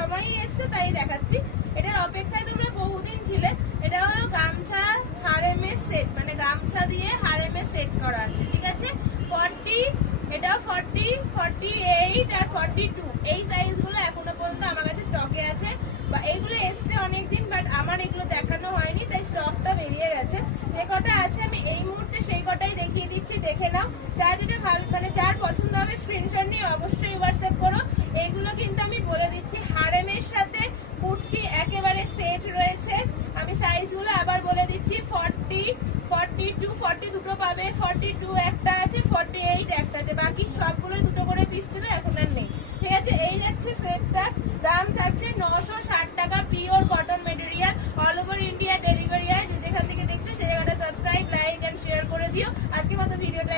সময়ই এসছে তাই দেখাচ্ছি। এটার অপেক্ষায় তোমরা বহুদিন ছিলে। এটা হলো গামছা হারেমের সেট, মানে গামছা দিয়ে হারেমের সেট করা আছে, ঠিক আছে। 40, এটা 40, 48 আর 42 এই সাইজগুলো এখনো পর্যন্ত আমার কাছে স্টকে আছে। বা এইগুলো এসছে অনেকদিন, বাট আমার এগুলো দেখানো হয়নি, তাই স্টকটা বেরিয়ে গেছে। যে কটা আছে আমি এই মুহূর্তে সেই কটাই দেখিয়ে দিচ্ছি, দেখে নাও। যার যেটা ভালো, মানে যার পছন্দ হবে স্ক্রিনশট নিয়ে অবশ্যই হোয়াটসঅ্যাপ করো। এইগুলো কিন্তু আমি বলে দিচ্ছি হারেমের সাথে কুর্তি একেবারে সেট রয়েছে। আমি সাইজগুলো আবার বলে দিচ্ছি, 40, 42, 40 দুটো পাবে, 42 একটা আছে, 48 একটা আছে, বাকি সবগুলো দুটো করে পিস ছিল, এখন আর নেই, ঠিক আছে। এই যাচ্ছে সেটটা, দাম থাকছে 960 টাকা, pure cotton material, all over India delivery হয়। যে যেখান থেকে দেখছো সে জায়গাটা সাবস্ক্রাইব, লাইক এন্ড শেয়ার করে দিও। আজকে মতো ভিডিওটা